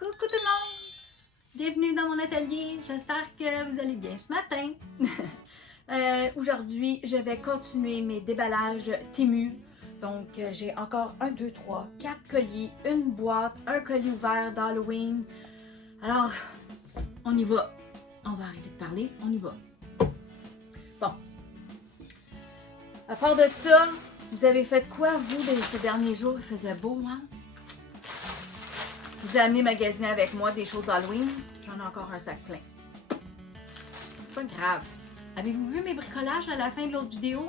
Coucou tout le monde! Bienvenue dans mon atelier, j'espère que vous allez bien ce matin. Aujourd'hui, je vais continuer mes déballages Temu. Donc, j'ai encore 1, 2, 3, 4 colis, une boîte, un colis ouvert d'Halloween. Alors, on y va. On va arrêter de parler, on y va. Bon. À part de ça, vous avez fait quoi, vous, ces derniers jours? Il faisait beau, hein? Je vous ai amené magasiner avec moi des choses d'Halloween. J'en ai encore un sac plein. C'est pas grave. Avez-vous vu mes bricolages à la fin de l'autre vidéo?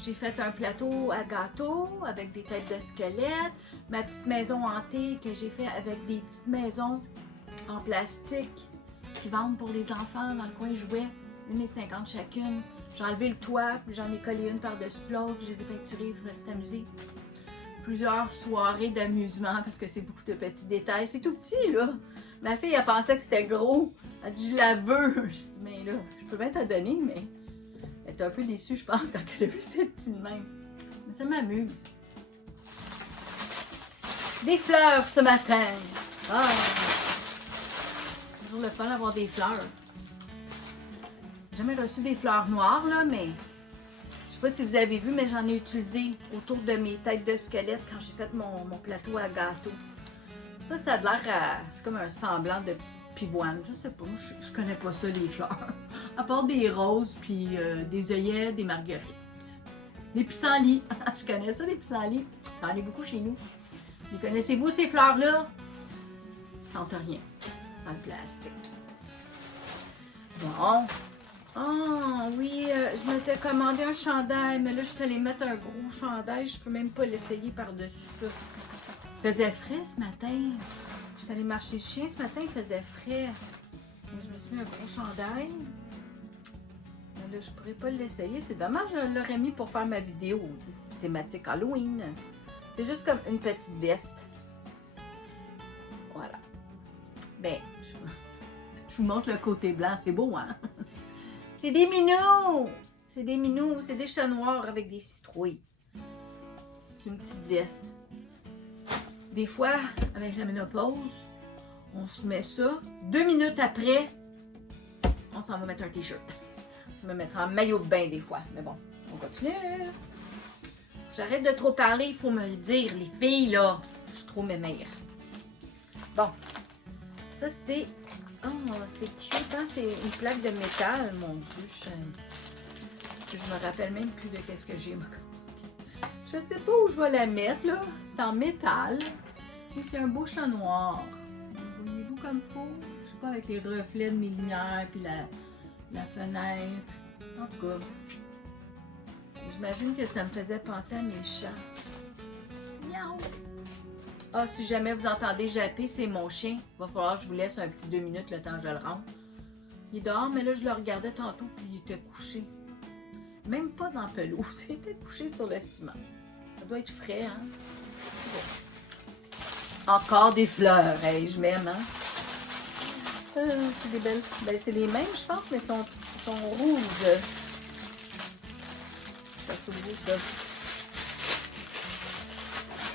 J'ai fait un plateau à gâteau avec des têtes de squelettes. Ma petite maison hantée que j'ai fait avec des petites maisons en plastique qui vendent pour les enfants dans le coin jouets. 1,50 chacune. J'ai enlevé le toit, puis j'en ai collé une par-dessus l'autre, puis je les ai peinturées, puis je me suis amusée. Plusieurs soirées d'amusement parce que c'est beaucoup de petits détails. C'est tout petit, là. Ma fille, elle pensait que c'était gros. Elle dit, je la veux. Je dis, mais là, je peux bien t'en donner, mais elle était un peu déçue, je pense, quand elle a vu cette petite de même. Mais ça m'amuse. Des fleurs ce matin. Ah! C'est toujours le fun d'avoir des fleurs. J'ai jamais reçu des fleurs noires, là, mais je sais pas si vous avez vu, mais j'en ai utilisé autour de mes têtes de squelette quand j'ai fait mon plateau à gâteau. Ça a l'air à... c'est comme un semblant de petite pivoine. Je sais pas, je connais pas ça, les fleurs. À part des roses, puis des œillets, des marguerites. Des pissenlits. Je connais ça, des pissenlits. J'en ai beaucoup chez nous. Les connaissez-vous, ces fleurs-là? Sentent rien. Sans le plastique. Bon. Ah oui, je m'étais commandé un chandail, mais là, je suis allée mettre un gros chandail. Je peux même pas l'essayer par-dessus ça. Il faisait frais ce matin. Je suis allée marcher le chien ce matin, il faisait frais. Mais je me suis mis un gros chandail. Mais là, je pourrais pas l'essayer. C'est dommage, je l'aurais mis pour faire ma vidéo thématique Halloween. C'est juste comme une petite veste. Voilà. Ben, je vous montre le côté blanc. C'est beau, hein? C'est des minous! C'est des minous, c'est des chats noirs avec des citrouilles. C'est une petite veste. Des fois, avec la ménopause, on se met ça. 2 minutes après, on s'en va mettre un t-shirt. Je vais me mettre en maillot de bain des fois. Mais bon, on continue. J'arrête de trop parler, il faut me le dire, les filles, là. Je suis trop mémère. Bon. Ça, c'est... Oh, c'est cute, hein? C'est une plaque de métal, mon Dieu. Je me rappelle même plus de qu'est-ce que j'ai. Je sais pas où je vais la mettre, là. C'est en métal. Et c'est un beau chat noir. Voyez-vous comme faut? Je sais pas, avec les reflets de mes lumières, puis la fenêtre. En tout cas, j'imagine que ça me faisait penser à mes chats. Miaou! Ah, si jamais vous entendez japper, c'est mon chien. Il va falloir que je vous laisse un petit 2 minutes le temps que je le rentre. Il est dehors, mais là, je le regardais tantôt, puis il était couché. Même pas dans la pelouse, il était couché sur le ciment. Ça doit être frais, hein? Bon. Encore des fleurs, hey, je m'aime, hein? C'est des belles... Ben, c'est les mêmes, je pense, mais sont rouges. Ça s'ouvre, ça.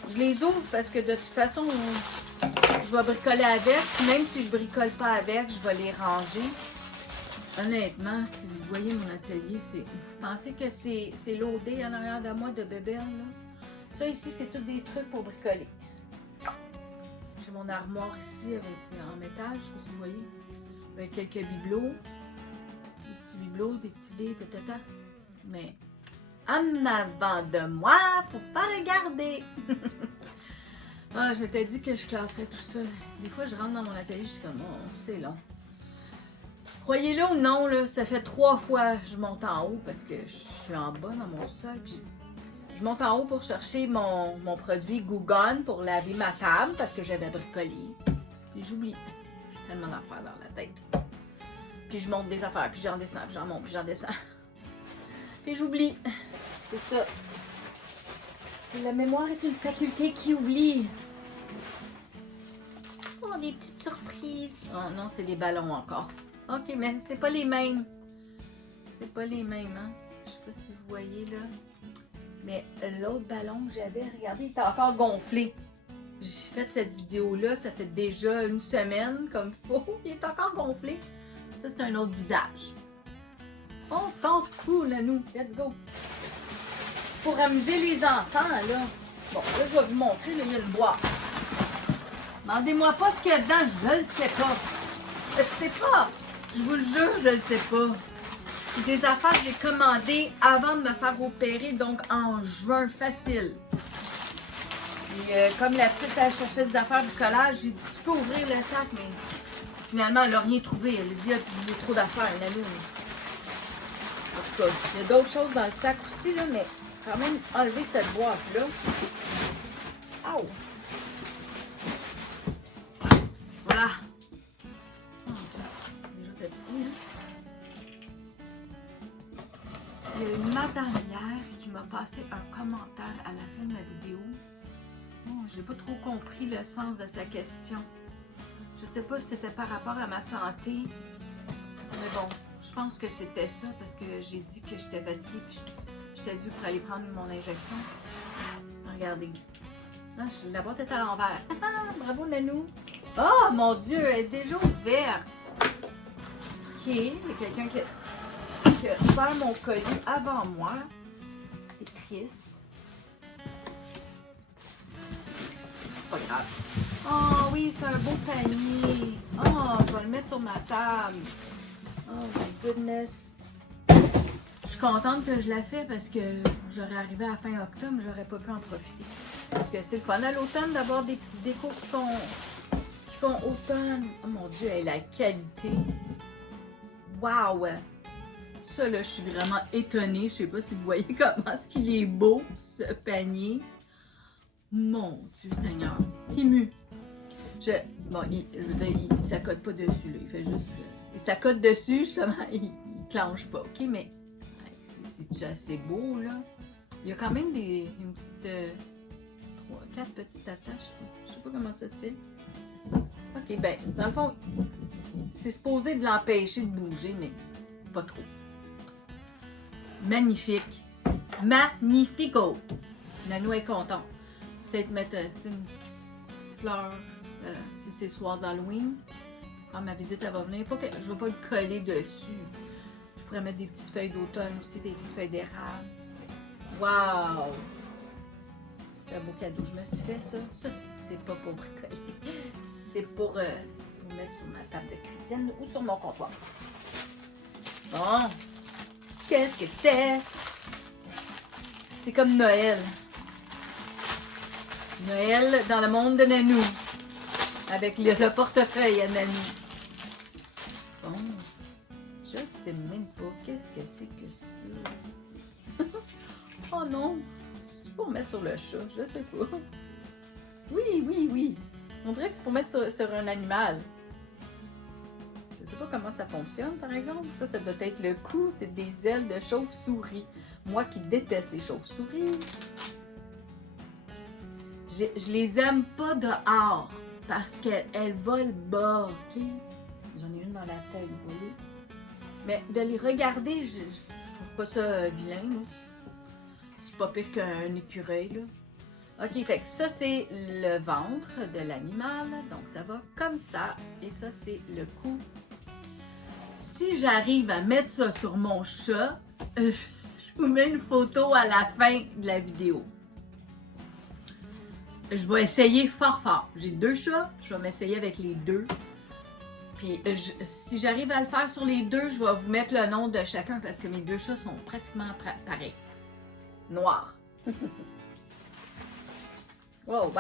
Je les ouvre parce que de toute façon, je vais bricoler avec. Même si je bricole pas avec, je vais les ranger. Honnêtement, si vous voyez mon atelier, vous pensez que c'est loadé en arrière de moi de bébelle, là? Ça ici, c'est tous des trucs pour bricoler. J'ai mon armoire ici en métal, je sais pas si vous voyez. Avec quelques bibelots. Des petits bibelots, des petits dés, tata. Mais en avant de moi, faut pas regarder. Ah, je m'étais dit que je classerais tout ça. Des fois, je rentre dans mon atelier, je suis comme, oh, c'est long. Croyez-le ou non, là, ça fait 3 fois que je monte en haut parce que je suis en bas dans mon sol. Puis je monte en haut pour chercher mon produit Goo Gone pour laver ma table parce que j'avais bricolé. Puis j'oublie. J'ai tellement d'affaires dans la tête. Puis je monte des affaires, puis j'en descends, puis j'en monte, puis j'en descends. Puis j'oublie. C'est ça. La mémoire est une faculté qui oublie. Oh, des petites surprises. Oh non, c'est des ballons encore. Ok, mais c'est pas les mêmes. C'est pas les mêmes, hein. Je sais pas si vous voyez, là. Mais l'autre ballon que j'avais, regardez, il est encore gonflé. fait cette vidéo-là, ça fait déjà une semaine comme faut. Il est encore gonflé. Ça, c'est un autre visage. On s'en fout, là, nous. Let's go. Pour amuser les enfants, là. Bon, là, je vais vous montrer, là, il y a le bois. Demandez-moi pas ce qu'il y a dedans, je le sais pas. Je le sais pas. Je vous le jure, je le sais pas. Des affaires que j'ai commandées avant de me faire opérer, donc en juin, facile. Et comme la petite, elle cherchait des affaires du collage, j'ai dit, tu peux ouvrir le sac, mais finalement, elle n'a rien trouvé. Elle a dit, il y a trop d'affaires, Nanou. En tout cas, il y a d'autres choses dans le sac aussi, là, mais quand même, enlever cette boîte-là. Aouh! Voilà. Oh, déjà fatiguée, hein? Il y a une madame hier qui m'a passé un commentaire à la fin de la vidéo. Bon, j'ai pas trop compris le sens de sa question. Je sais pas si c'était par rapport à ma santé. Mais bon, je pense que c'était ça parce que j'ai dit que j'étais fatiguée puis j'étais due pour aller prendre mon injection. Regardez. Non, la boîte est à l'envers. Bravo, Nanou. Oh, mon Dieu, elle est déjà ouverte. Ok, il y a quelqu'un qui a ouvert mon colis avant moi. C'est triste. Pas grave. Oh oui, c'est un beau panier. Oh, je vais le mettre sur ma table. Oh my goodness. Je suis contente que je l'ai fait parce que j'aurais arrivé à la fin octobre, j'aurais pas pu en profiter. Parce que c'est le fun à l'automne d'avoir des petits décos qui font automne. Oh mon Dieu, et la qualité. Wow! Ça là, je suis vraiment étonnée. Je sais pas si vous voyez comment est-ce qu'il est beau, ce panier. Mon Dieu Seigneur. Tému. Bon, je veux dire, il s'accote pas dessus. Là. Il fait juste... il s'accote dessus, justement, il clenche pas. OK, mais c'est assez beau, là. Il y a quand même une petite... 4 petites attaches. Je sais pas comment ça se fait. OK, ben, dans le fond, c'est supposé de l'empêcher de bouger, mais pas trop. Magnifique. Magnifico. Nanou est contente. Peut-être mettre une petite fleur si c'est soir d'Halloween. Quand ma visite elle va venir, pas que je vais pas le coller dessus. Je pourrais mettre des petites feuilles d'automne aussi, des petites feuilles d'érable. Wow! C'est un beau cadeau. Je me suis fait ça. Ça, c'est pas pour bricoler. C'est pour mettre sur ma table de cuisine ou sur mon comptoir. Bon. Qu'est-ce que c'est? C'est comme Noël. Noël dans le monde de Nanou. Avec le portefeuille à Nanou. Bon. Je sais même pas. Qu'est-ce que c'est que ça? Oh non! C'est pour mettre sur le chat. Je sais pas. Oui. On dirait que c'est pour mettre sur un animal. Je sais pas comment ça fonctionne, par exemple. Ça doit être le cou. C'est des ailes de chauve-souris. Moi qui déteste les chauves-souris. Je les aime pas dehors parce qu'elles volent bas, ok? J'en ai une dans la tête volée. Mais de les regarder, je trouve pas ça vilain. C'est pas pire qu'un écureuil, là. Ok, fait que ça, c'est le ventre de l'animal. Donc, ça va comme ça. Et ça, c'est le cou. Si j'arrive à mettre ça sur mon chat, je vous mets une photo à la fin de la vidéo. Je vais essayer fort. J'ai 2 chats. Je vais m'essayer avec les 2. Puis, si j'arrive à le faire sur les 2, je vais vous mettre le nom de chacun parce que mes 2 chats sont pratiquement pareils. Noirs. Wow!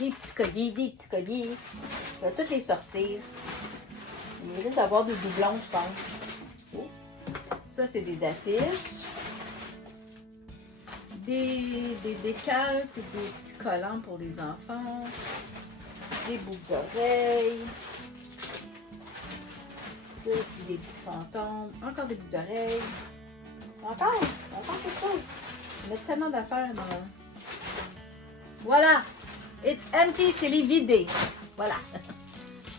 Des petits colliers. Je vais tous les sortir. Il risque d'avoir des doublons, je pense. Oh. Ça, c'est des affiches. Des décalques, des petits collants pour les enfants. Des boucles d'oreilles. Ça, c'est des petits fantômes. Encore des boucles d'oreilles. Encore quelque chose. Il y a tellement d'affaires dans... Voilà! It's empty, c'est les vidés. Voilà.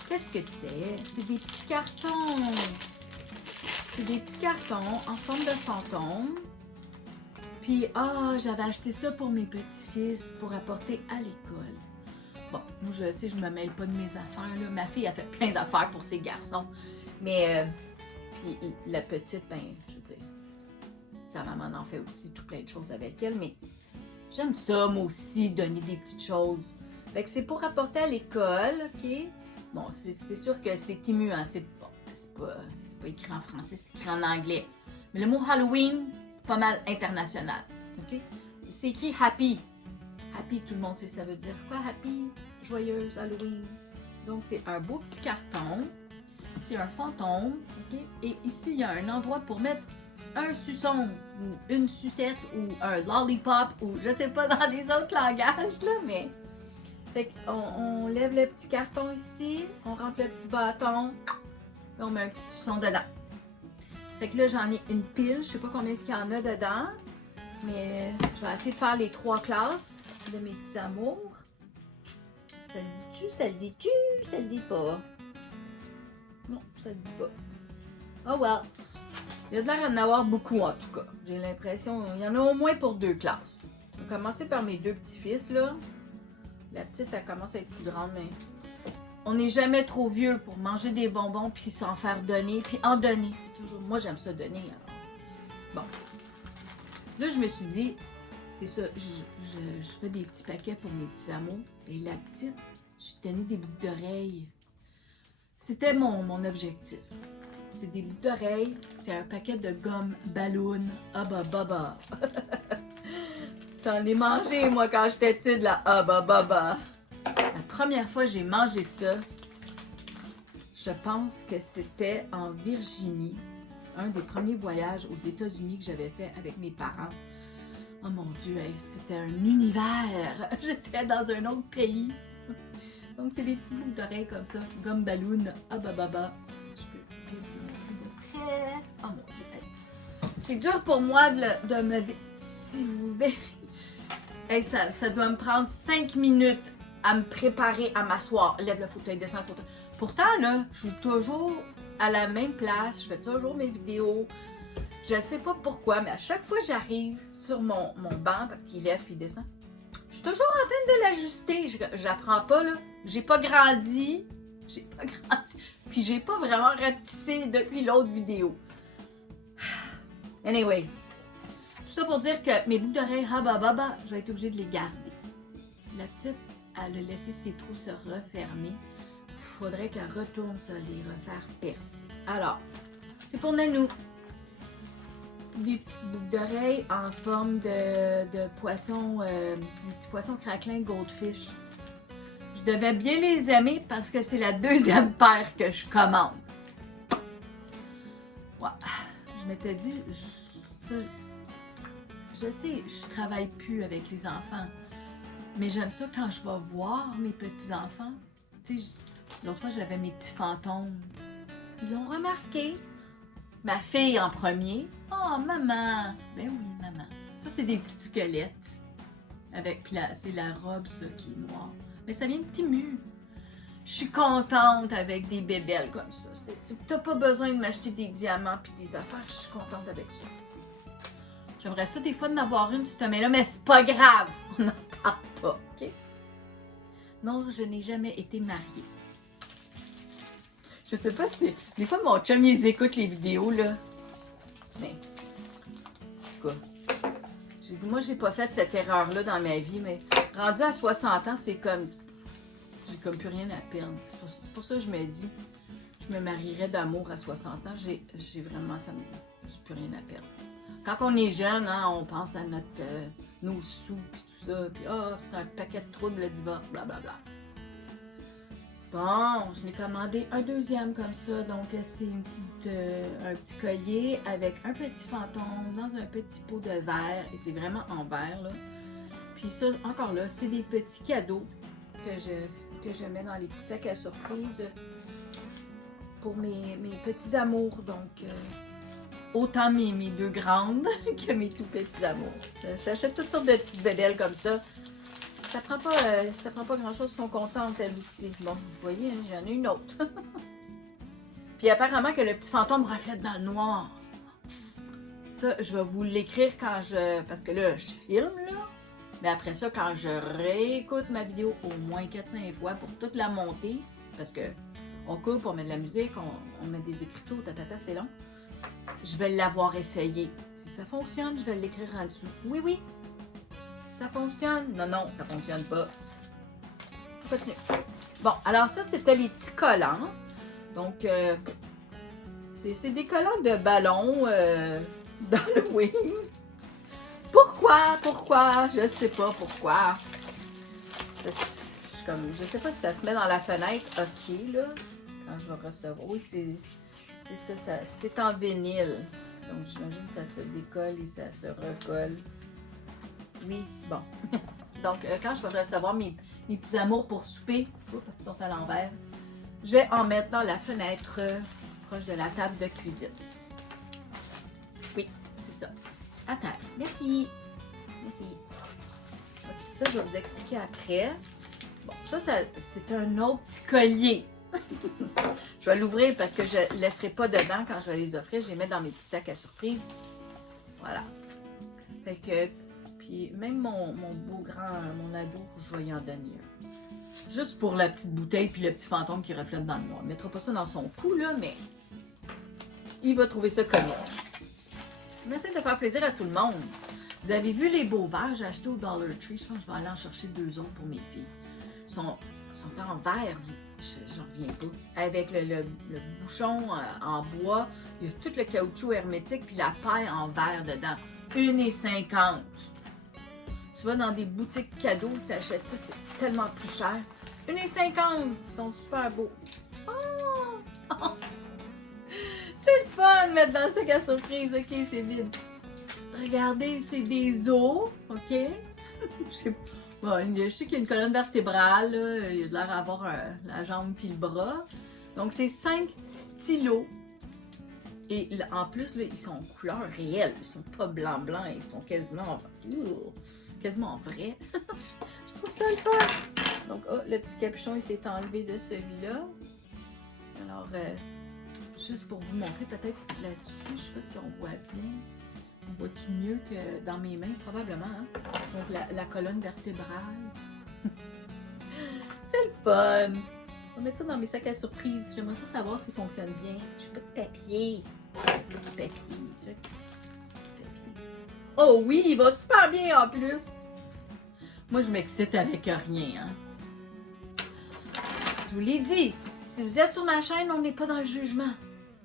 Qu'est-ce que c'est? C'est des petits cartons. C'est des petits cartons en forme de fantôme. Puis, j'avais acheté ça pour mes petits-fils pour apporter à l'école. Bon, moi je sais, je me mêle pas de mes affaires, là. Ma fille a fait plein d'affaires pour ses garçons. Mais, puis la petite, ben, je veux dire, sa maman en fait aussi tout plein de choses avec elle, mais j'aime ça, moi aussi, donner des petites choses. Fait que c'est pour apporter à l'école, OK? Bon, c'est sûr que c'est Temu, hein, c'est pas écrit en français, c'est écrit en anglais. Mais le mot Halloween, c'est pas mal international, OK? C'est écrit Happy. Happy, tout le monde sait ça veut dire quoi, Happy? Joyeuse Halloween. Donc, c'est un beau petit carton. C'est un fantôme, OK? Et ici, il y a un endroit pour mettre un suçon, ou une sucette, ou un lollipop, ou je sais pas dans les autres langages, là, mais... Fait qu'on lève le petit carton ici, on rentre le petit bâton, et on met un petit suçon dedans. Fait que là, j'en ai une pile, je sais pas combien il y en a dedans, mais je vais essayer de faire les 3 classes de mes petits amours. Ça le dit-tu? Ça le dit-tu? Ça le dit pas? Non, ça le dit pas. Oh well! Il y a de l'air d'en avoir beaucoup en tout cas. J'ai l'impression, il y en a au moins pour 2 classes. On va commencer par mes 2 petits-fils là. La petite, elle commence à être plus grande, mais on n'est jamais trop vieux pour manger des bonbons puis s'en faire donner. Puis en donner, c'est toujours... Moi, j'aime ça donner. Alors. Bon. Là, je me suis dit, c'est ça, je fais des petits paquets pour mes petits amours. Et la petite, j'ai donné des boucles d'oreilles. C'était mon objectif. C'est des boucles d'oreilles. C'est un paquet de gomme ballon. Ah bah bah bah. J'en ai mangé, moi, quand j'étais petite, là. Ah bah bah bah. La première fois que j'ai mangé ça, je pense que c'était en Virginie. Un des premiers voyages aux États-Unis que j'avais fait avec mes parents. Oh mon Dieu, hey, c'était un univers. J'étais dans un autre pays. Donc, c'est des petits boucles d'oreilles comme ça. Gomme ballon. Ah bah bah bah. Je peux plus de près. Oh mon Dieu, hey. C'est dur pour moi de me... Si vous verrez... Hey, ça doit me prendre 5 minutes à me préparer à m'asseoir. Lève le fauteuil, descends le fauteuil. Pourtant, là, je suis toujours à la même place. Je fais toujours mes vidéos. Je sais pas pourquoi, mais à chaque fois que j'arrive sur mon banc, parce qu'il lève puis il descend, je suis toujours en train de l'ajuster. J'apprends pas, là. J'ai pas grandi. Puis j'ai pas vraiment rapetissé depuis l'autre vidéo. Anyway. Tout ça pour dire que mes boucles d'oreilles, je vais être obligée de les garder. La petite, elle a laissé ses trous se refermer. Il faudrait qu'elle retourne se les refaire percer. Alors, c'est pour Nanou. Des petites boucles d'oreilles en forme de poisson, des petits poissons craquelins goldfish. Je devais bien les aimer parce que c'est la 2e paire que je commande. Ouais. Je m'étais dit... Je sais, je travaille plus avec les enfants, mais j'aime ça quand je vais voir mes petits-enfants. Tu sais, l'autre fois, j'avais mes petits fantômes. Ils l'ont remarqué. Ma fille en premier. Oh, maman! Ben oui, maman. Ça, c'est des petits squelettes. Puis c'est la robe, ça, qui est noire. Mais ça vient de Temu. Je suis contente avec des bébelles comme ça. T'as pas besoin de m'acheter des diamants puis des affaires. Je suis contente avec ça. J'aimerais ça des fois d'en avoir une cette main-là, mais c'est pas grave. On n'en parle pas, OK? Non, je n'ai jamais été mariée. Je sais pas si... Des fois, mon chum, il écoute les vidéos, là. Mais... En tout cas, j'ai dit, moi, j'ai pas fait cette erreur-là dans ma vie, mais rendu à 60 ans, c'est comme... J'ai comme plus rien à perdre. C'est pour ça que je me dis, je me marierais d'amour à 60 ans. J'ai vraiment... J'ai plus rien à perdre. Quand on est jeune, hein, on pense à nos sous et tout ça. Puis, c'est un paquet de troubles, le divorce, blablabla. Bon, je l'ai commandé un 2e comme ça. Donc, c'est un petit collier avec un petit fantôme dans un petit pot de verre. Et c'est vraiment en verre, là. Puis ça, encore là, c'est des petits cadeaux que je mets dans les petits sacs à surprise pour mes petits amours. Donc... autant mes 2 grandes que mes tout petits amours. J'achète toutes sortes de petites bébelles comme ça. Ça prend pas grand-chose, elles sont contentes elles aussi. Bon, vous voyez, hein, j'en ai une autre. Puis apparemment que le petit fantôme reflète dans le noir. Ça, je vais vous l'écrire quand parce que là, je filme, là. Mais après ça, quand je réécoute ma vidéo au moins 4-5 fois pour toute la monter, parce que on coupe, on met de la musique, on met des écriteaux, c'est long, je vais l'avoir essayé. Si ça fonctionne, je vais l'écrire en dessous. Oui, oui, ça fonctionne. Non, non, ça fonctionne pas. On continue. Bon, alors ça, c'était les petits collants. Donc, c'est des collants de ballon d'Halloween. Pourquoi? Pourquoi? Je sais pas pourquoi. Je sais pas si ça se met dans la fenêtre. OK, là. Quand je vais recevoir. Oui, c'est ça. C'est en vinyle. Donc, j'imagine que ça se décolle et ça se recolle. Oui, bon. Donc, quand je vais recevoir mes petits amours pour souper, ils sont à l'envers, je vais en mettre dans la fenêtre proche de la table de cuisine. Oui, c'est ça. À terre. Merci. Merci. Ça, je vais vous expliquer après. Bon, ça c'est un autre petit collier. Je vais l'ouvrir parce que je ne laisserai pas dedans quand je vais les offrir. Je les mets dans mes petits sacs à surprise. Voilà. Fait que, puis même mon beau grand, mon ado, je vais y en donner un. Juste pour la petite bouteille puis le petit fantôme qui reflète dans le noir. On ne mettra pas ça dans son cou, là, mais il va trouver ça comique. On essaie de faire plaisir à tout le monde. Vous avez vu les beaux verres que j'ai achetés au Dollar Tree? Je pense que je vais aller en chercher 2 autres pour mes filles. Ils sont en verre, j'en reviens pas. Avec le bouchon en bois, il y a tout le caoutchouc hermétique puis la paille en verre dedans. 1,50 $. Tu vas dans des boutiques cadeaux, tu achètes ça, c'est tellement plus cher. 1,50 $. Ils sont super beaux. Oh! C'est le fun de mettre dans le sac à surprise. OK, c'est vide. Regardez, c'est des os. OK? Je sais qu'il y a une colonne vertébrale. Là. Il a l'air d'avoir la jambe puis le bras. Donc, c'est 5 stylos. Et en plus, là, ils sont en couleur réelle. Ils sont pas blanc-blanc. Ils sont quasiment vrais. Je trouve ça le fun. Donc, oh, le petit capuchon, il s'est enlevé de celui-là. Alors, juste pour vous montrer peut-être là-dessus, je sais pas si on voit bien. On voit-tu mieux que dans mes mains? Probablement, hein? Donc, la colonne vertébrale. C'est le fun! On va mettre ça dans mes sacs à surprise. J'aimerais ça savoir s'il fonctionne bien. J'ai pas de papier. Papier. Oh oui, il va super bien en plus! Moi, je m'excite avec rien, hein? Je vous l'ai dit, si vous êtes sur ma chaîne, on n'est pas dans le jugement.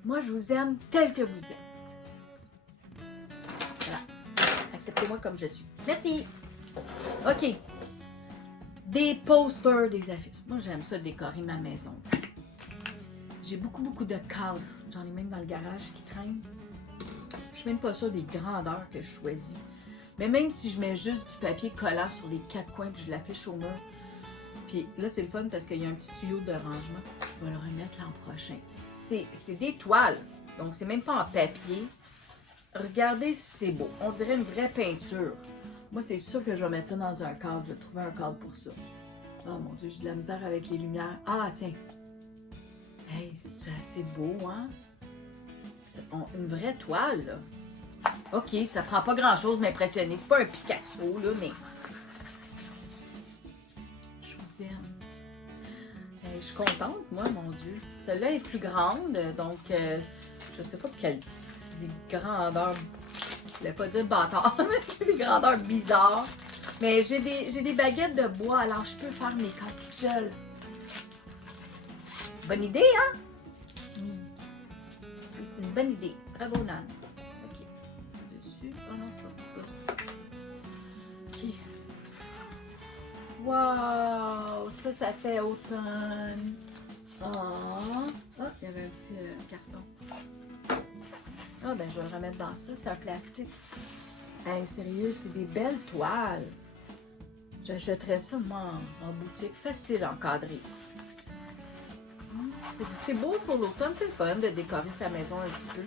Moi, je vous aime tel que vous êtes. Voilà. Acceptez-moi comme je suis. Merci! OK. Des posters, des affiches. Moi, j'aime ça décorer ma maison. J'ai beaucoup de cadres. J'en ai même dans le garage qui traînent. Je suis même pas sûre des grandeurs que je choisis. Mais même si je mets juste du papier collant sur les 4 coins puis je l'affiche au mur. Puis là, c'est le fun parce qu'il y a un petit tuyau de rangement. Je vais le remettre l'an prochain. C'est des toiles. Donc, c'est même pas en papier. Regardez si c'est beau. On dirait une vraie peinture. Moi, c'est sûr que je vais mettre ça dans un cadre. Je vais trouver un cadre pour ça. Oh mon Dieu, j'ai de la misère avec les lumières. Ah, tiens. Hey, c'est assez beau, hein? C'est une vraie toile, là. OK, ça prend pas grand-chose m'impressionner. C'est pas un Picasso, là, mais... Je vous aime. Hey, je suis contente, moi, mon Dieu. Celle-là est plus grande, donc je sais pas quelle... C'est des grandeurs... Je voulais pas dire bâtard, mais c'est des grandeurs bizarres. Mais j'ai des baguettes de bois, alors je peux faire mes cartes toute seule. Bonne idée, hein? C'est une bonne idée. Bravo, Nan. OK. Dessus. Oh non, c'est pas ça. OK. Wow! Ça fait automne. Oh! Oh, il y avait un petit carton. Ah, ben, je vais le remettre dans ça. C'est un plastique. Hey, sérieux, c'est des belles toiles. J'achèterais ça, moi, en boutique. Facile à encadrer. C'est beau pour l'automne. C'est le fun de décorer sa maison un petit peu.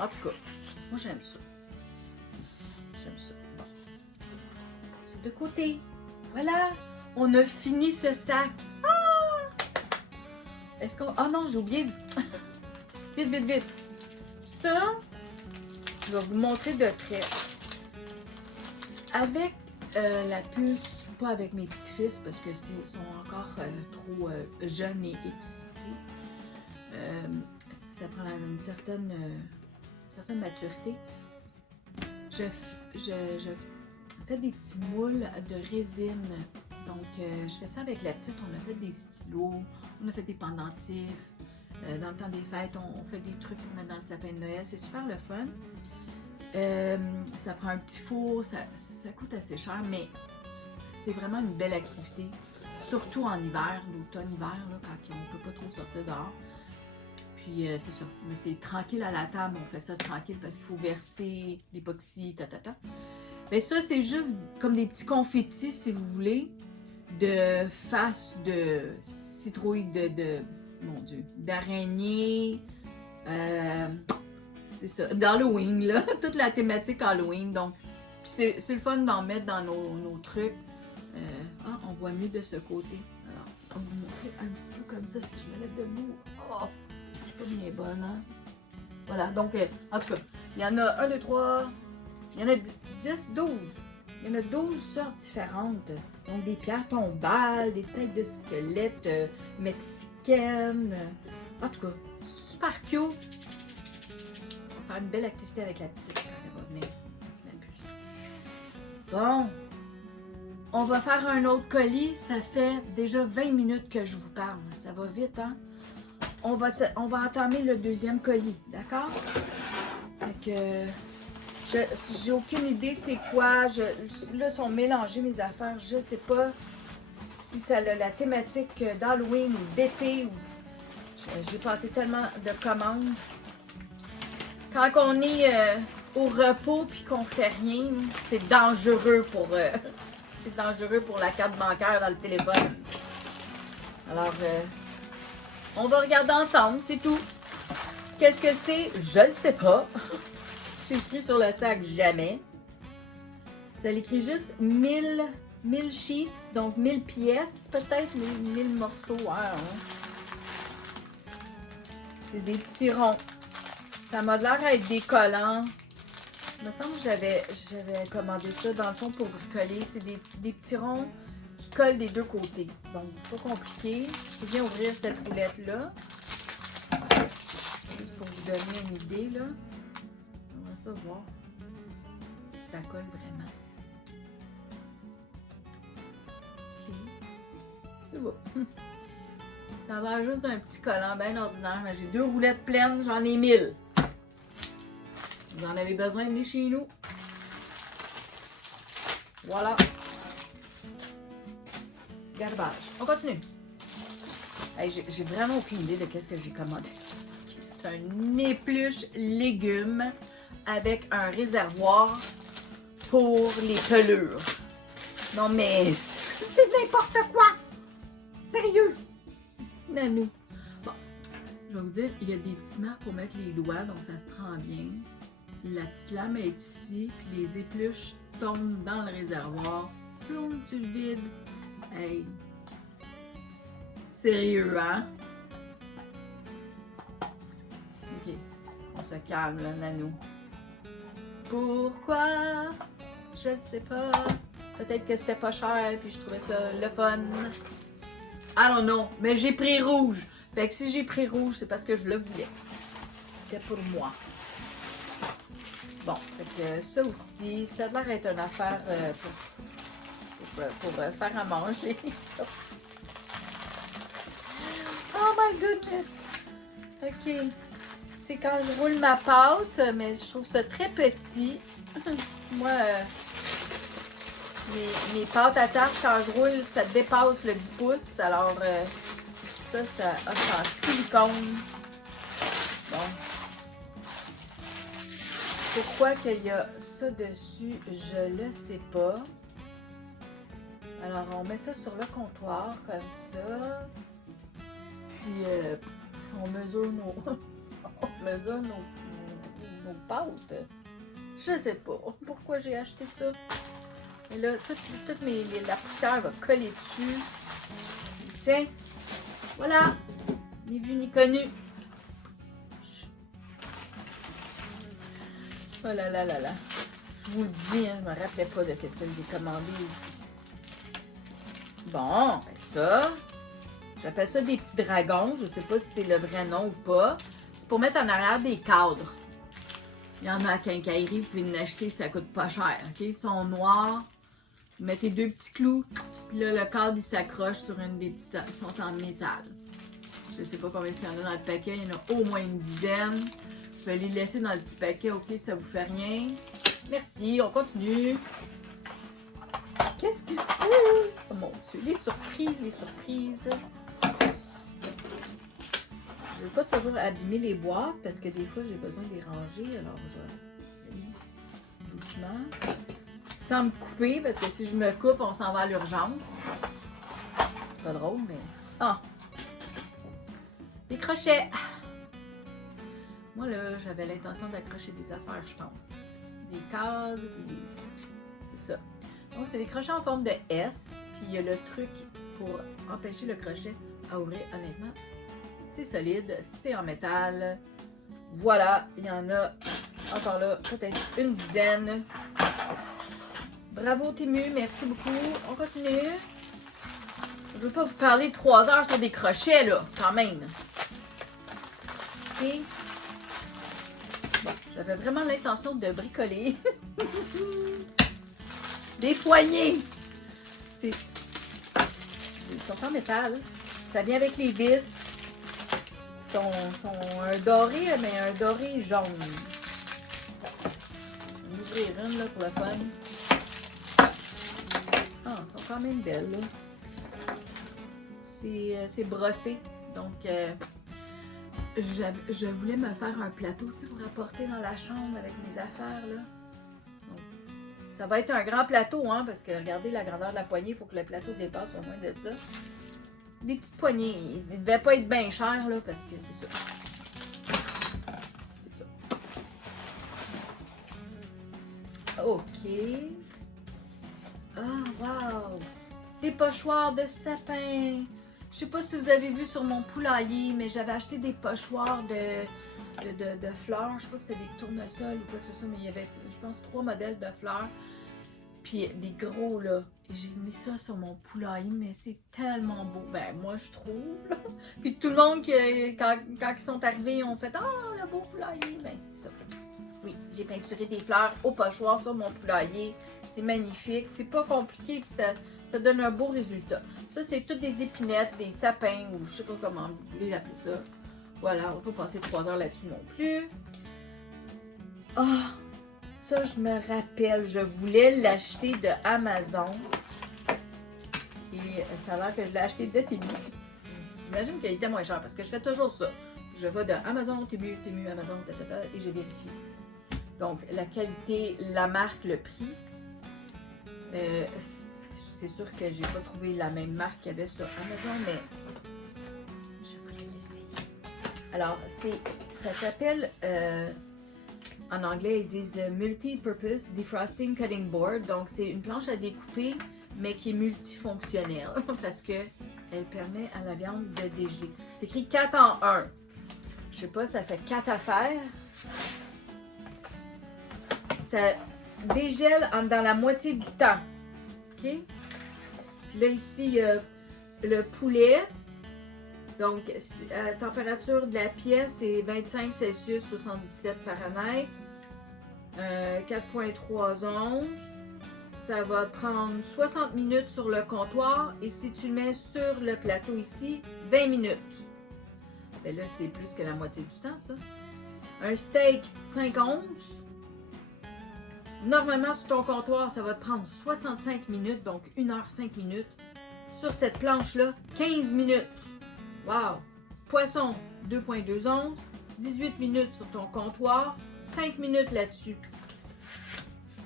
En tout cas, moi, j'aime ça. J'aime ça. Bon. C'est de côté. Voilà. On a fini ce sac. Ah! Est-ce qu'on... Ah non, j'ai oublié. Vite. Ça, je vais vous montrer de près. Avec la puce, pas avec mes petits-fils parce que ils sont encore trop jeunes et excités. Ça prend une certaine maturité. Je fais des petits moules de résine. Donc, je fais ça avec la petite. On a fait des stylos, on a fait des pendentifs. Dans le temps des fêtes, on fait des trucs pour mettre dans le sapin de Noël. C'est super le fun. Ça prend un petit four, ça coûte assez cher, mais c'est vraiment une belle activité. Surtout en hiver, l'automne-hiver, quand on ne peut pas trop sortir dehors. Puis c'est ça. Mais c'est tranquille à la table, on fait ça tranquille parce qu'il faut verser l'époxy, Mais ça, c'est juste comme des petits confettis, si vous voulez, de face de citrouille mon Dieu, d'araignée. C'est ça, d'Halloween, là. Toute la thématique Halloween. Donc, c'est le fun d'en mettre dans nos trucs. On voit mieux de ce côté. Alors, on va vous montrer un petit peu comme ça si je me lève debout. Oh, je suis pas bien bonne, hein? Voilà, donc, en tout cas, il y en a 1, 2, 3, il y en a 10, 12. Il y en a 12 sortes différentes. Donc, des pierres tombales, des têtes de squelettes mexicaines. En tout cas, super cute. On va faire une belle activité avec la petite quand elle va venir. La puce. Bon. On va faire un autre colis. Ça fait déjà 20 minutes que je vous parle. Ça va vite, hein? On va entamer le deuxième colis. D'accord? Fait que... j'ai aucune idée c'est quoi. Là, sont mélangées mes affaires. Je sais pas si ça a la thématique d'Halloween ou d'été. J'ai passé tellement de commandes. Quand on est au repos puis qu'on fait rien, c'est dangereux pour la carte bancaire dans le téléphone. Alors, on va regarder ensemble, c'est tout. Qu'est-ce que c'est? Je le sais pas. C'est écrit sur le sac jamais. Ça l'écrit juste 1000 sheets, donc 1000 pièces, peut-être 1000 morceaux. Ouais, hein. C'est des petits ronds. Ça m'a l'air d'être des collants. Il me semble que j'avais commandé ça dans le fond pour coller. C'est des petits ronds qui collent des deux côtés. Donc, pas compliqué. Je viens ouvrir cette roulette-là. Juste pour vous donner une idée, là. On va ça voir si ça colle vraiment. Ok. C'est beau. Ça a l'air juste d'un petit collant bien ordinaire. Mais j'ai 2 roulettes pleines, j'en ai 1000. Vous en avez besoin, venez chez nous. Voilà. Garbage. On continue. Hey, j'ai vraiment aucune idée de qu'est-ce que j'ai commandé. C'est un épluche légumes avec un réservoir pour les pelures. Non mais c'est n'importe quoi. Sérieux. Nanou. Bon, je vais vous dire, il y a des petits marques pour mettre les doigts, donc ça se prend bien. La petite lame est ici, puis les épluches tombent dans le réservoir. Ploum, tu le vides. Hey. Sérieux, hein? Ok. On se calme, là, Nanou. Pourquoi? Je ne sais pas. Peut-être que c'était pas cher, puis je trouvais ça le fun. I don't know. Mais j'ai pris rouge. Fait que si j'ai pris rouge, c'est parce que je le voulais. C'était pour moi. Bon, fait que ça aussi, ça a l'air d'être une affaire pour faire à manger. Oh my goodness! Ok. C'est quand je roule ma pâte, mais je trouve ça très petit. Moi, mes pâtes à tarte, quand je roule, ça dépasse le 10 pouces. Alors, ça c'est en silicone. Bon. Pourquoi qu'il y a ça dessus, je le sais pas. Alors, on met ça sur le comptoir, comme ça. Puis, on mesure nos pâtes. Je sais pas pourquoi j'ai acheté ça. Et là, toute la poussière va coller dessus. Tiens, voilà. Ni vu ni connu. Oh là là là là. Je vous le dis, hein, je me rappelais pas de ce que j'ai commandé. Bon, ben ça, j'appelle ça des petits dragons. Je sais pas si c'est le vrai nom ou pas. C'est pour mettre en arrière des cadres. Il y en a à quincaillerie, vous pouvez en acheter, ça coûte pas cher. Ok, ils sont noirs. Vous mettez 2 petits clous, puis là, le cadre il s'accroche sur une des petites. Ils sont en métal. Je sais pas combien il y en a dans le paquet, il y en a au moins une dizaine. Je vais les laisser dans le petit paquet, ok, ça vous fait rien. Merci, on continue. Qu'est-ce que c'est? Oh mon Dieu, les surprises, les surprises. Je veux pas toujours abîmer les boîtes parce que des fois j'ai besoin de les ranger. Alors je doucement. Sans me couper parce que si je me coupe, on s'en va à l'urgence. C'est pas drôle, mais. Ah! Des crochets! Moi là, j'avais l'intention d'accrocher des affaires, je pense. Des cases, c'est ça. Donc c'est des crochets en forme de S. Puis il y a le truc pour empêcher le crochet à ouvrir. Honnêtement, c'est solide, c'est en métal. Voilà, il y en a encore là, peut-être une dizaine. Bravo Temu, merci beaucoup. On continue. Je veux pas vous parler 3 heures sur des crochets là, quand même. Ok. Bon, j'avais vraiment l'intention de bricoler. Des poignées. Ils sont en métal. Ça vient avec les vis. Ils sont un doré, mais un doré jaune. Je vais ouvrir une là, pour le fun. Ah, elles sont quand même belles. Là. C'est brossé. Donc, je voulais me faire un plateau pour apporter dans la chambre avec mes affaires. Là. Donc, ça va être un grand plateau, hein, parce que regardez la grandeur de la poignée. Il faut que le plateau dépasse au moins de ça. Des petites poignées. Il ne devait pas être bien cher, là, parce que c'est ça. C'est ça. OK. Ah, wow! Des pochoirs de sapin. Je sais pas si vous avez vu sur mon poulailler, mais j'avais acheté des pochoirs de fleurs. Je sais pas si c'était des tournesols ou quoi que ce soit, mais il y avait, je pense, 3 modèles de fleurs. Puis des gros, là. J'ai mis ça sur mon poulailler, mais c'est tellement beau. Ben, moi, je trouve, là. Puis tout le monde, quand ils sont arrivés, ont fait « Ah, le beau poulailler! » Ben, c'est ça. Oui, j'ai peinturé des fleurs au pochoir sur mon poulailler. C'est magnifique. C'est pas compliqué, puis ça donne un beau résultat. Ça, c'est toutes des épinettes, des sapins, ou je sais pas comment vous voulez l'appeler ça. Voilà, on va pas passer 3 heures là-dessus non plus. Ah! Ça, je me rappelle, je voulais l'acheter de Amazon. Et ça a l'air que je l'ai acheté de Temu. J'imagine qu'il était moins cher parce que je fais toujours ça. Je vais de Amazon, Temu, Amazon, et je vérifie. Donc, la qualité, la marque, le prix. C'est sûr que j'ai pas trouvé la même marque qu'il y avait sur Amazon, mais je voulais l'essayer. Alors, ça s'appelle... en anglais, ils disent Multi-Purpose Defrosting Cutting Board. Donc, c'est une planche à découper, mais qui est multifonctionnelle parce qu'elle permet à la viande de dégeler. C'est écrit 4 en 1. Je sais pas, ça fait 4 affaires. Ça dégèle dans la moitié du temps. OK? Puis là, ici, il y a le poulet. Donc, la température de la pièce, c'est 25 Celsius, 77 Fahrenheit, 4,3 onces. Ça va prendre 60 minutes sur le comptoir. Et si tu le mets sur le plateau ici, 20 minutes. Ben là, c'est plus que la moitié du temps, ça. Un steak, 5 onces. Normalement, sur ton comptoir, ça va te prendre 65 minutes, donc 1 heure 5 minutes. Sur cette planche-là, 15 minutes. Wow! Poisson, 2,2 onces, 18 minutes sur ton comptoir, 5 minutes là-dessus.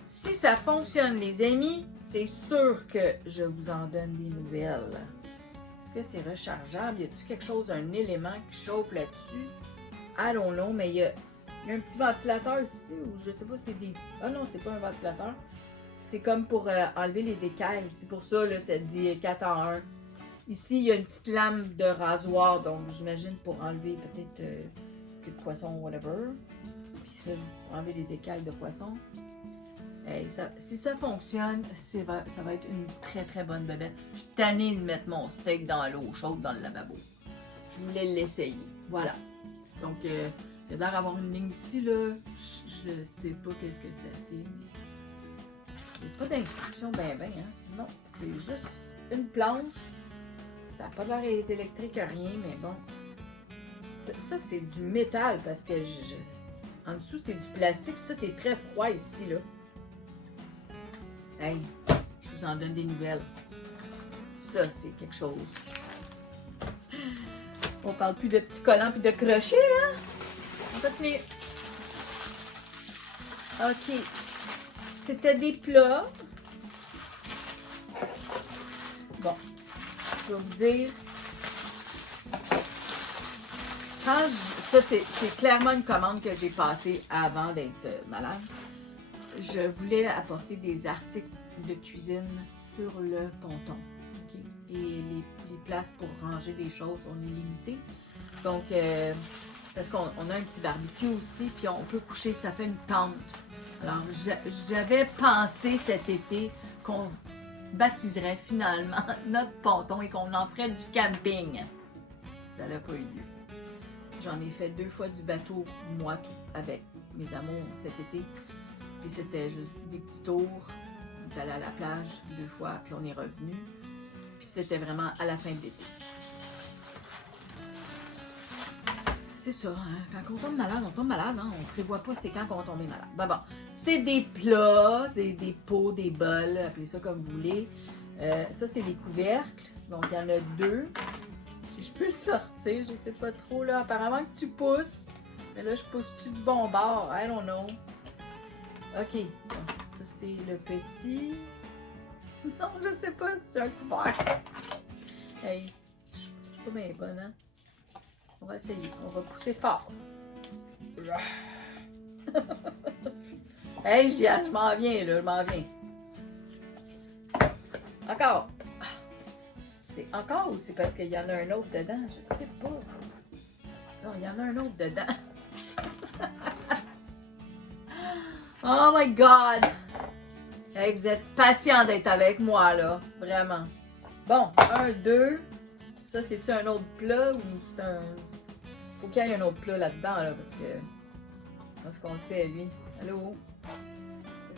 Si ça fonctionne, les amis, c'est sûr que je vous en donne des nouvelles. Est-ce que c'est rechargeable? Y a-t-il quelque chose, un élément qui chauffe là-dessus? Allons-y, mais il y a un petit ventilateur ici, ou je sais pas si c'est des... Ah non, c'est pas un ventilateur. C'est comme pour enlever les écailles. C'est pour ça, là, ça dit 4 en 1. Ici, il y a une petite lame de rasoir, donc j'imagine pour enlever peut-être de poisson, whatever. Puis ça, pour enlever les écailles de poisson. Hey, si ça fonctionne, ça va être une très très bonne bébête. Je suis tannée de mettre mon steak dans l'eau chaude dans le lavabo. Je voulais l'essayer. Voilà. Donc, il y a l'air d'avoir une ligne ici, là. Je sais pas qu'est-ce que ça fait. Il n'y a pas d'instruction ben, hein. Non, c'est juste une planche. Ça n'a pas l'air électrique, rien, mais bon. Ça c'est du métal parce que en dessous, c'est du plastique. Ça, c'est très froid ici, là. Hey, je vous en donne des nouvelles. Ça, c'est quelque chose. On parle plus de petits collants puis de crochets, là. On continue. OK. C'était des plats. Bon. Je vais vous dire. Ça, c'est clairement une commande que j'ai passée avant d'être malade. Je voulais apporter des articles de cuisine sur le ponton. Okay? Et les places pour ranger des choses, on est limité. Donc, parce qu'on a un petit barbecue aussi, puis on peut coucher, ça fait une tente. Alors, j'avais pensé cet été qu'on baptiserait finalement notre ponton et qu'on en ferait du camping. Ça n'a pas eu lieu. J'en ai fait 2 fois du bateau, moi, tout, avec mes amours cet été. Puis c'était juste des petits tours. On est allé à la plage 2 fois, puis on est revenu. Puis c'était vraiment à la fin de l'été. C'est ça, hein? Quand on tombe malade, hein? On ne prévoit pas c'est quand on tombe malade. Bon, c'est des plats, des pots, des bols, appelez ça comme vous voulez. Ça, c'est des couvercles. Donc, il y en a 2. Si je peux le sortir, je sais pas trop, là. Apparemment que tu pousses. Mais là, je pousse-tu du bon bord? I don't know. OK. Ça, c'est le petit. Non, je sais pas si c'est un couvert. Hey, je suis pas bien bonne, hein? On va essayer. On va pousser fort. Hey, je m'en viens, là. Je m'en viens. Encore. C'est encore ou c'est parce qu'il y en a un autre dedans? Je sais pas. Non, il y en a un autre dedans. Oh my God! Hey, vous êtes patient d'être avec moi, là. Vraiment. Bon, 1, 2. Ça, c'est-tu un autre plat ou c'est un... Faut qu'il y ait un autre plat là-dedans, là, parce que... Parce qu'on le fait, lui. Allô? Ça,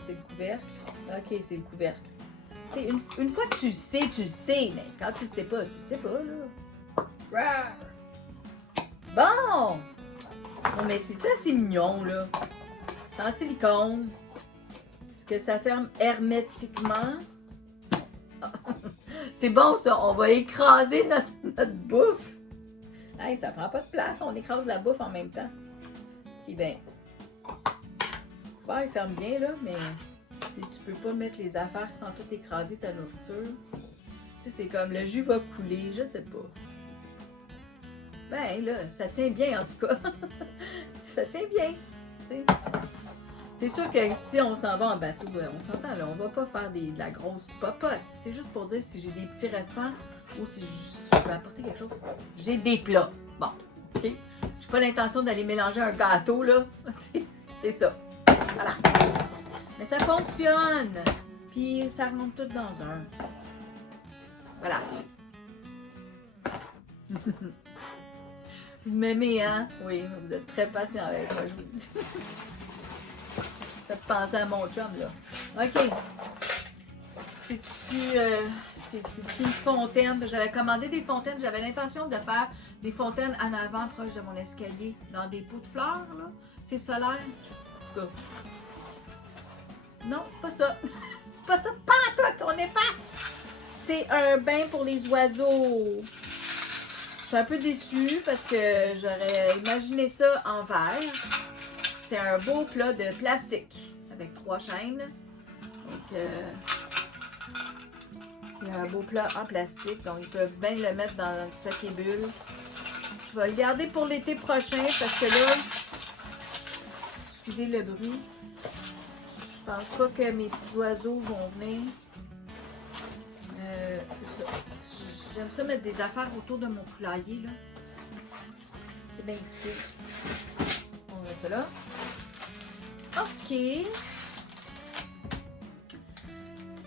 c'est le couvercle. OK, c'est le couvercle. T'sais, une fois que tu le sais, mais quand tu le sais pas, là. Bon! Non, mais c'est-tu assez mignon, là? C'est en silicone. Est-ce que ça ferme hermétiquement? C'est bon, ça. On va écraser notre bouffe. Hey, ça prend pas de place. On écrase la bouffe en même temps. Puis ben, il ferme bien, là, mais si tu peux pas mettre les affaires sans tout écraser ta nourriture, tu sais, c'est comme le jus va couler, je sais pas. Ben là, ça tient bien en tout cas. Ça tient bien. T'sais. C'est sûr que si on s'en va en bateau, on s'entend là, on va pas faire de la grosse popote. C'est juste pour dire si j'ai des petits restants ou si je vais apporter quelque chose. J'ai des plats. Bon, ok. J'ai pas l'intention d'aller mélanger un gâteau là. C'est ça. Voilà. Mais ça fonctionne. Puis ça rentre tout dans un. Voilà. Vous m'aimez, hein? Oui, vous êtes très patient avec moi, je vous dis. Faites penser à mon chum, là. OK. C'est-tu une fontaine? J'avais commandé des fontaines. J'avais l'intention de faire des fontaines en avant, proche de mon escalier, dans des pots de fleurs, là. C'est solaire. En tout cas. Non, c'est pas ça. C'est pas ça. Pas tout, on est fait. C'est un bain pour les oiseaux. Je suis un peu déçue parce que j'aurais imaginé ça en verre. C'est un beau plat de plastique avec 3 chaînes. Donc, c'est un beau plat en plastique. Donc, ils peuvent bien le mettre dans un petit papier bulle. Je vais le garder pour l'été prochain parce que là, excusez le bruit, je pense pas que mes petits oiseaux vont venir. C'est ça. J'aime ça mettre des affaires autour de mon poulailler, là. C'est bien cute. On met ça là. OK.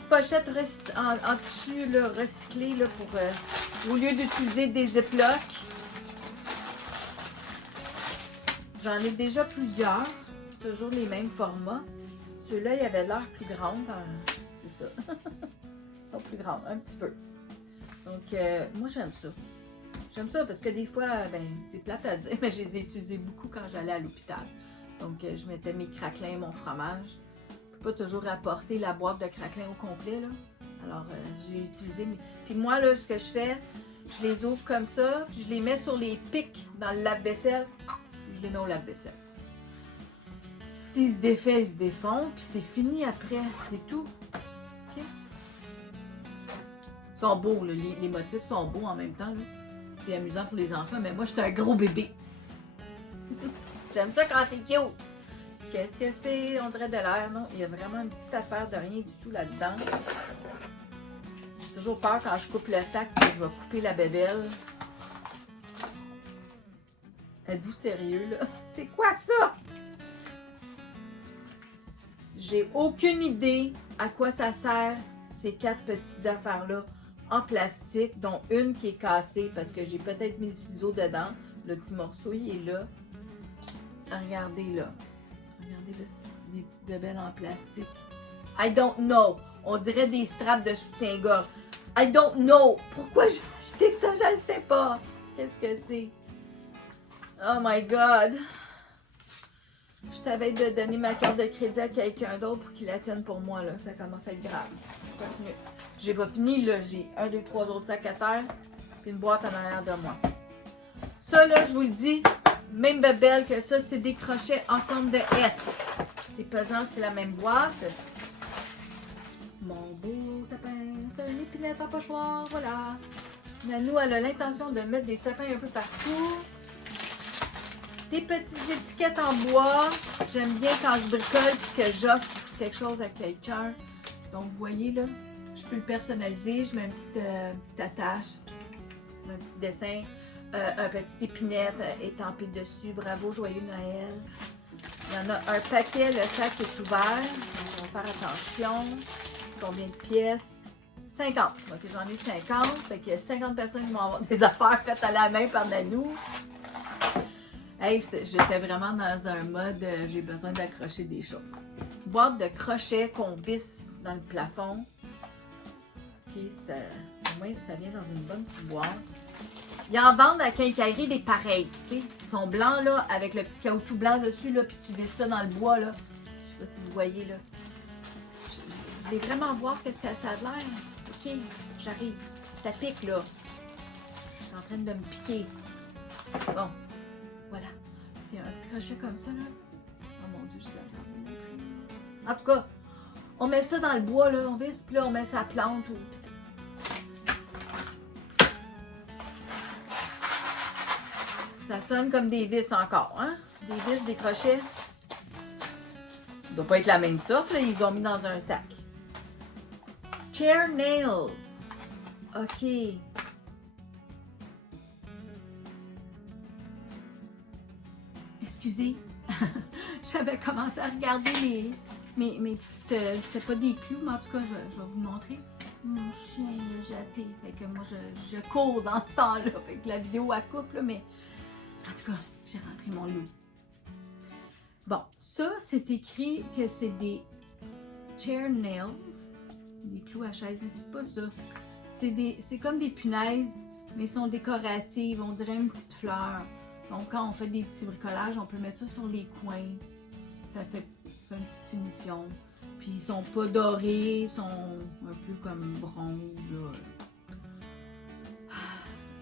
petites pochettes en tissu là, recyclé là, pour, au lieu d'utiliser des Ziploc. J'en ai déjà plusieurs. Toujours les mêmes formats. Ceux-là, ils avaient l'air plus grands. C'est ça. Ils sont plus grands, un petit peu. Donc, moi, j'aime ça. J'aime ça parce que des fois, ben, c'est plate à dire, mais je les ai utilisés beaucoup quand j'allais à l'hôpital. Donc, je mettais mes craquelins et mon fromage. Je peux pas toujours apporter la boîte de craquelins au complet, là. Alors, j'ai utilisé mes... Puis moi, là, ce que je fais, je les ouvre comme ça, puis je les mets sur les pics dans le lave-vaisselle, puis je les mets au lave-vaisselle. S'ils se défait, ils se défont, puis c'est fini après, c'est tout. OK? Ils sont beaux, là. Les motifs sont beaux en même temps, là. C'est amusant pour les enfants, mais moi, je suis un gros bébé. J'aime ça quand c'est cute. Qu'est-ce que c'est? On dirait de l'air, non? Il y a vraiment une petite affaire de rien du tout là-dedans. J'ai toujours peur quand je coupe le sac que je vais couper la bébelle. Êtes-vous sérieux, là? C'est quoi ça? J'ai aucune idée à quoi ça sert, ces 4 petites affaires-là en plastique, dont une qui est cassée parce que j'ai peut-être mis le ciseau dedans. Le petit morceau, il est là. Regardez là. Regardez là, c'est des petites bébelles en plastique. I don't know. On dirait des straps de soutien-gorge. I don't know. Pourquoi j'ai acheté ça? Je ne sais pas. Qu'est-ce que c'est? Oh my God. Je t'avais de donner ma carte de crédit à quelqu'un d'autre pour qu'il la tienne pour moi. Là. Ça commence à être grave. Je continue. J'ai pas fini. Là. J'ai 1, 2, 3 autres sacs à terre. Puis une boîte en arrière de moi. Ça, là, je vous le dis, même bébelle que ça, c'est des crochets en forme de S. C'est pesant, c'est la même boîte. Mon beau sapin, c'est une épinette en pochoir, voilà. Nanou, elle a l'intention de mettre des sapins un peu partout. Des petites étiquettes en bois. J'aime bien quand je bricole et que j'offre quelque chose à quelqu'un. Donc, vous voyez, là, je peux le personnaliser. Je mets une petite attache, un petit dessin. Un petit épinette étampé dessus. Bravo, joyeux Noël. Il y en a un paquet, le sac est ouvert. Donc, on va faire attention. Combien de pièces? 50. Donc, j'en ai 50. Fait qu'il y a 50 personnes qui vont avoir des affaires faites à la main par Nanou. Hey, j'étais vraiment dans un mode, j'ai besoin d'accrocher des choses. Boîte de crochets qu'on visse dans le plafond. OK, ça vient dans une bonne petite boîte. Ils en vendent à quincaillerie des pareils. Okay? Ils sont blancs là, avec le petit caoutchouc blanc dessus, là, puis tu visses ça dans le bois. Là. Je sais pas si vous voyez là. Je voulais vraiment voir qu'est-ce que ça a l'air. OK, j'arrive. Ça pique là. Je suis en train de me piquer. Bon, voilà. C'est un petit crochet comme ça là. Oh mon Dieu, je l'ai. En tout cas, on met ça dans le bois là, on visse, puis là on met sa plante. Ça sonne comme des vis encore, hein? Des vis, des crochets. Ça doit pas être la même sorte, là. Ils ont mis dans un sac. Chair nails. OK. Excusez. J'avais commencé à regarder mes petites... c'était pas des clous, mais en tout cas, je vais vous montrer. Mon chien, il a jappé. Fait que moi, je cours dans ce temps-là. Fait que la vidéo, elle coupe, là, mais... En tout cas, j'ai rentré mon loup. Bon, ça, c'est écrit que c'est des chair nails, des clous à chaise, mais c'est pas ça. C'est comme des punaises, mais ils sont décoratives, on dirait une petite fleur. Donc, quand on fait des petits bricolages, on peut mettre ça sur les coins. Ça fait une petite finition. Puis, ils sont pas dorés, ils sont un peu comme bronze, là.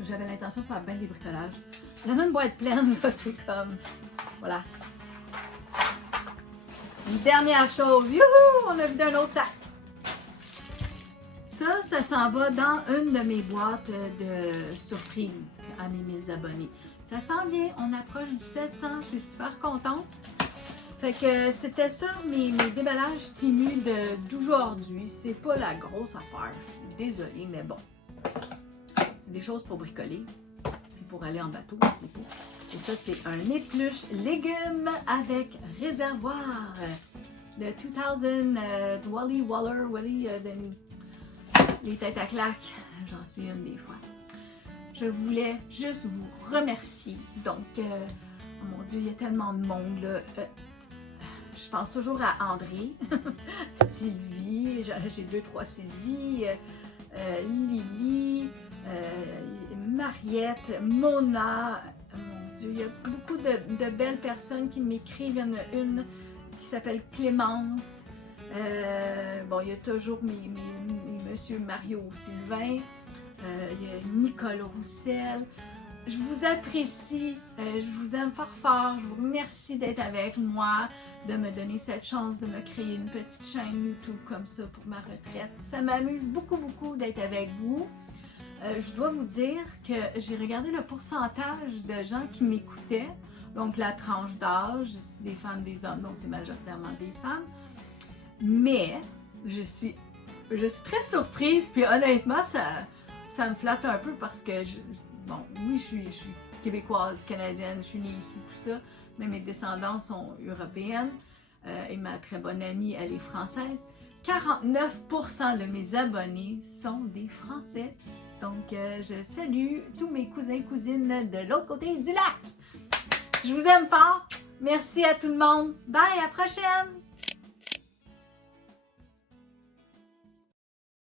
J'avais l'intention de faire bien des bricolages. Il y en a une boîte pleine, là, c'est comme... Voilà. Une dernière chose. Youhou! On a vu d'un autre sac. Ça s'en va dans une de mes boîtes de surprise à mes 1000 abonnés. Ça s'en vient. On approche du 700. Je suis super contente. Fait que c'était ça, mes déballages Temu d'aujourd'hui. C'est pas la grosse affaire. Je suis désolée, mais bon. C'est des choses pour bricoler. Pour aller en bateau. Et ça, c'est un épluche légumes avec réservoir. de 2000, de Wally Waller, les têtes à claques, j'en suis une des fois. Je voulais juste vous remercier. Donc, oh mon Dieu, il y a tellement de monde là. Je pense toujours à André, Sylvie, j'ai 2-3 Sylvie, Lily, Mariette, Mona. Mon Dieu, il y a beaucoup de belles personnes qui m'écrivent. Il y en a une qui s'appelle Clémence. Bon, il y a toujours mes monsieur Mario Sylvain. Il y a Nicolas Roussel. Je vous apprécie, je vous aime fort fort, je vous remercie d'être avec moi, de me donner cette chance de me créer une petite chaîne YouTube comme ça pour ma retraite. Ça m'amuse beaucoup, beaucoup d'être avec vous. Je dois vous dire que j'ai regardé le pourcentage de gens qui m'écoutaient, donc la tranche d'âge, des femmes, des hommes, donc c'est majoritairement des femmes. Mais je suis très surprise, puis honnêtement, ça me flatte un peu parce que bon, oui, je suis québécoise, canadienne, je suis née ici, tout ça, mais mes descendants sont européennes et ma très bonne amie, elle est française. 49% de mes abonnés sont des Français. Donc, je salue tous mes cousins et cousines de l'autre côté du lac. Je vous aime fort. Merci à tout le monde. Bye, à la prochaine!